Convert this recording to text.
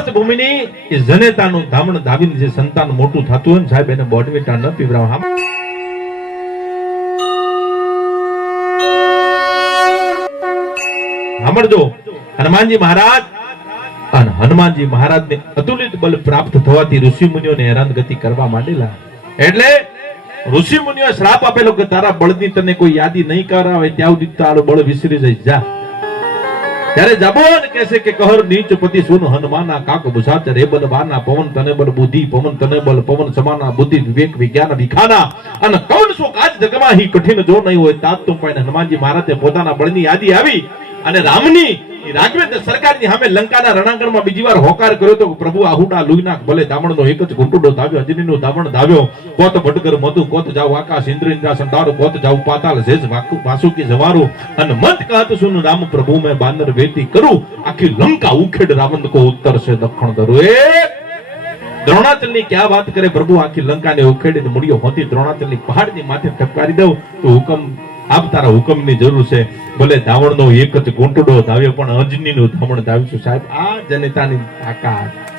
ભારત ભૂમિની એ જનેતાનું ધામણ ધાવીને જે સંતાન મોટું થતું હોય ને સાહેબ એને બોર્નવિટા ન પીવરાવ. સાંભળજો, હનુમાનજી મહારાજ અને હનુમાનજી મહારાજને અતુલિત બળ પ્રાપ્ત થવાથી ઋષિ મુનિઓને હેરાનગતિ કરવા માંડેલા. એટલે ઋષિ મુનિઓએ શ્રાપ આપેલો કે તારા બળની તને કોઈ યાદી નહીં કરાવે ત્યાં સુધી તારું બળ વિસરી જઈશ, જા. ત્યારે જાબોન કહેશે કે કહર નીચ પતિ સુન હનુમાના કાક બુસાચર એ બલ બાના પવન તને બલ બુદ્ધિ પવન તને બલ પવન સમાના બુદ્ધિ વિવેક વિજ્ઞાન વિખાના અને કૌન સો કાજ જગમાં હી કઠિન જો નહીં હોય તાત તું પણ હનુમાનજી મહારાજે પોતાના બળની યાદી આવી અને રામની રાઘવેન્દ્ર સરકારની સામે લંકાના રણાંગણમાં બીજી વાર હોકાર કર્યો તો પ્રભુ આહુડા લુઈનાક ભલે દામણનો એક જ ઘૂંટડો ધાવ્યો અજનીનો દામણ ધાવ્યો કોત ભટકર મધુ કોત જાવ આકાશ ઇન્દ્ર ઇન્દ્રાસન દારૂ કોત જાવ પાતાળ જેજ વાસુકી જવારું અને મત કહત સુન રામ પ્રભુ મેં બાનર વેતી કરું આખી લંકા ઉખેડ રાવણ કો ઉત્તર છે દક્ષિણ ધરું. એ દ્રોણાચલની ક્યાં વાત કરે પ્રભુ, આખી લંકાને ઉખેડીને મૂળિયો હોતી દ્રોણાચલની પહાડની માથે ઠપકારી દઉં તો હુકમ આપ તારા હુકમની જરૂર છે. ભલે ધાવણનો એક જ ઘૂંટડો ધાવ્યો પણ અજનીનું ધામણ ધાવ્યું સાહેબ. આ જનતાની તાકાત.